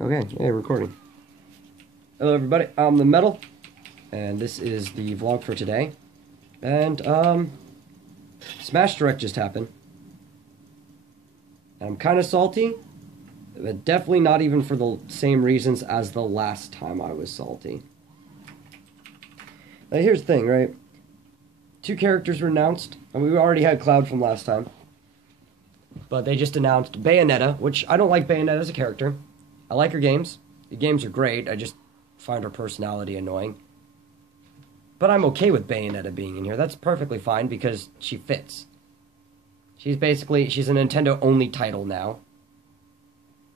Okay, hey, recording. Hello, everybody. I'm the Metal, and this is the vlog for today. And Smash Direct just happened. I'm kind of salty, but definitely not even for the same reasons as the last time I was salty. Now, here's the thing, right? 2 characters were announced, and we already had Cloud from last time. But they just announced Bayonetta, which I don't like Bayonetta as a character. I like her games. The games are great. I just find her personality annoying. But I'm okay with Bayonetta being in here. That's perfectly fine because she fits. She's a Nintendo-only title now.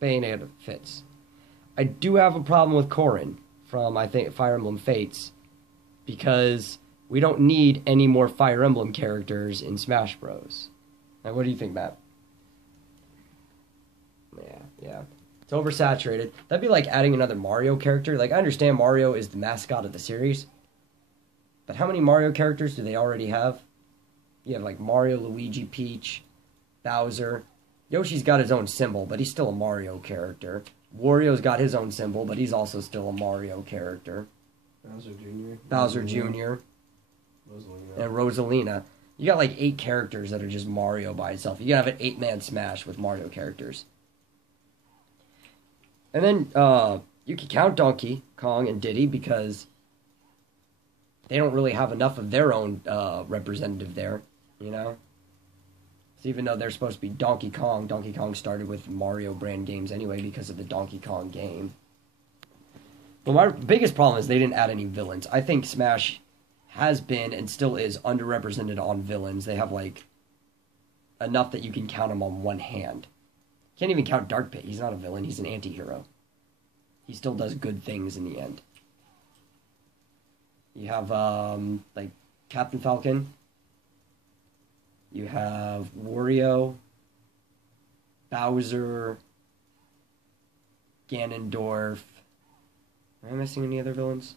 Bayonetta fits. I do have a problem with Corrin from, I think, Fire Emblem Fates because we don't need any more Fire Emblem characters in Smash Bros. Now, what do you think, Matt? Yeah. It's oversaturated. That'd be like adding another Mario character. Like, I understand Mario is the mascot of the series. But how many Mario characters do they already have? You have, like, Mario, Luigi, Peach, Bowser. Yoshi's got his own symbol, but he's still a Mario character. Wario's got his own symbol, but he's also still a Mario character. Bowser Jr. And Rosalina. You got, like, 8 characters that are just Mario by itself. You gotta have an 8-man Smash with Mario characters. And then you can count Donkey Kong and Diddy because they don't really have enough of their own representative there, you know? So even though they're supposed to be Donkey Kong started with Mario brand games anyway because of the Donkey Kong game. But my biggest problem is they didn't add any villains. I think Smash has been and still is underrepresented on villains. They have, like, enough that you can count them on one hand. Can't even count Dark Pit. He's not a villain. He's an anti-hero. He still does good things in the end. You have, like, Captain Falcon. You have Wario. Bowser. Ganondorf. Am I missing any other villains?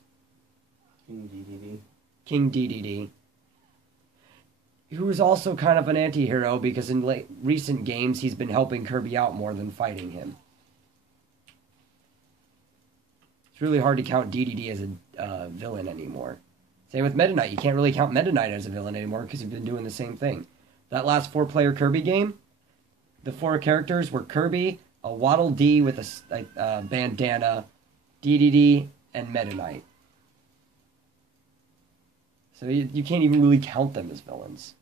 King Dedede. Who is also kind of an anti-hero because in recent games he's been helping Kirby out more than fighting him. It's really hard to count Dedede as a villain anymore. Same with Meta Knight. You can't really count Meta Knight as a villain anymore because he's been doing the same thing. That last 4-player Kirby game, the 4 characters were Kirby, a Waddle Dee with a bandana, Dedede, and Meta Knight. So you can't even really count them as villains.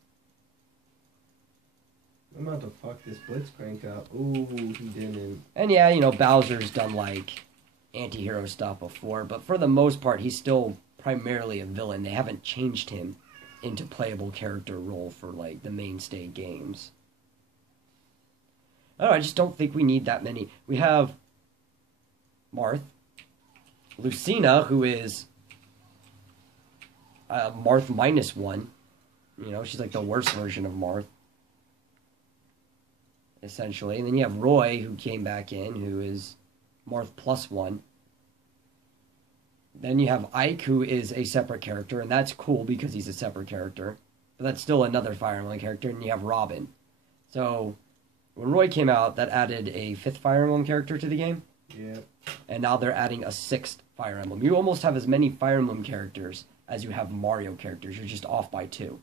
I'm about to fuck this Blitzcrank up. Ooh, he didn't. And yeah, you know, Bowser's done, like, anti-hero stuff before, but for the most part, he's still primarily a villain. They haven't changed him into playable character role for, like, the mainstay games. I don't know, I just don't think we need that many. We have Marth, Lucina, who is Marth -1. You know, she's like the worst version of Marth, essentially. And then you have Roy, who came back in, who is Marth +1. Then you have Ike, who is a separate character, and that's cool because he's a separate character. But that's still another Fire Emblem character, and you have Robin. So, when Roy came out, that added a 5th Fire Emblem character to the game. Yeah. And now they're adding a 6th Fire Emblem. You almost have as many Fire Emblem characters as you have Mario characters. You're just off by 2.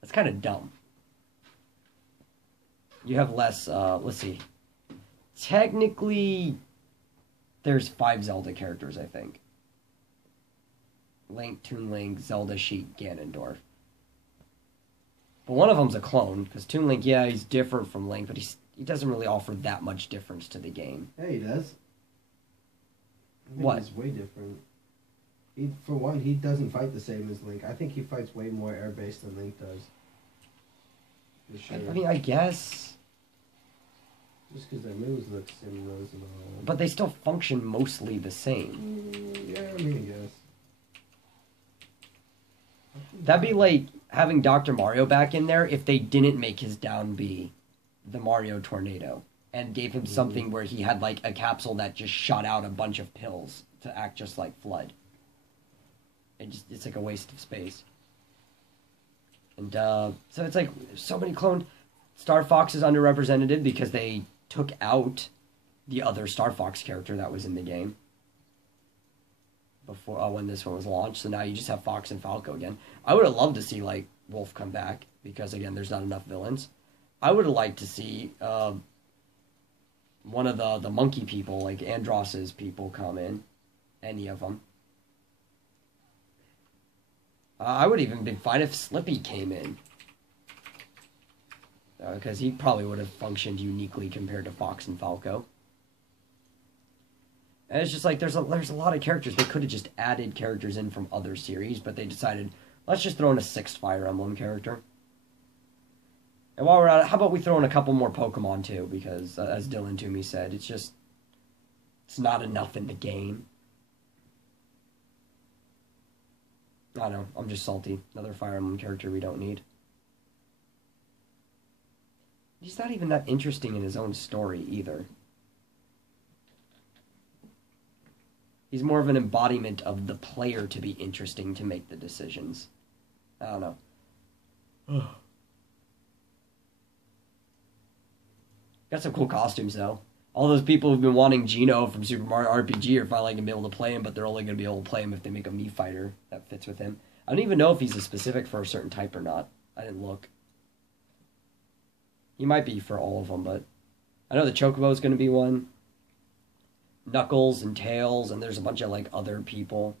That's kind of dumb. You have less, let's see. Technically, there's 5 Zelda characters, I think. Link, Toon Link, Zelda, Sheik, Ganondorf. But one of them's a clone, because Toon Link, yeah, he's different from Link, but he doesn't really offer that much difference to the game. Yeah, he does. What? He's way different. For one, he doesn't fight the same as Link. I think he fights way more air-based than Link does. For sure. I mean, I guess. Just because their moves look similar and all. But they still function mostly the same. Yeah, I mean, I guess. That'd be like having Dr. Mario back in there if they didn't make his down B the Mario Tornado and gave him something where he had, like, a capsule that just shot out a bunch of pills to act just like Flood. It's like a waste of space. And so it's like so many cloned. Star Fox is underrepresented because they took out the other Star Fox character that was in the game before when this one was launched. So now you just have Fox and Falco again. I would have loved to see like Wolf come back because again, there's not enough villains. I would have liked to see one of the monkey people, like Andross's people, come in. Any of them. I would even been fine if Slippy came in. Because he probably would have functioned uniquely compared to Fox and Falco. And it's just like, there's a lot of characters. They could have just added characters in from other series, but they decided, let's just throw in a 6th Fire Emblem character. And while we're at it, how about we throw in a couple more Pokemon too? Because, as Dylan Toomey said, it's not enough in the game. I don't know, I'm just salty. Another Fire Emblem character we don't need. He's not even that interesting in his own story, either. He's more of an embodiment of the player to be interesting to make the decisions. I don't know. Got some cool costumes, though. All those people who've been wanting Geno from Super Mario RPG are finally going to be able to play him, but they're only going to be able to play him if they make a Mii fighter that fits with him. I don't even know if he's a specific for a certain type or not. I didn't look. He might be for all of them, but I know the Chocobo is going to be one. Knuckles and Tails, and there's a bunch of like other people.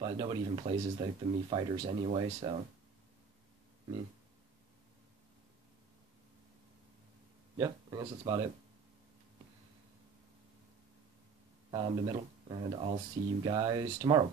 But nobody even plays as the Mii fighters anyway, so... I mean... yeah, I guess that's about it. The middle, and I'll see you guys tomorrow.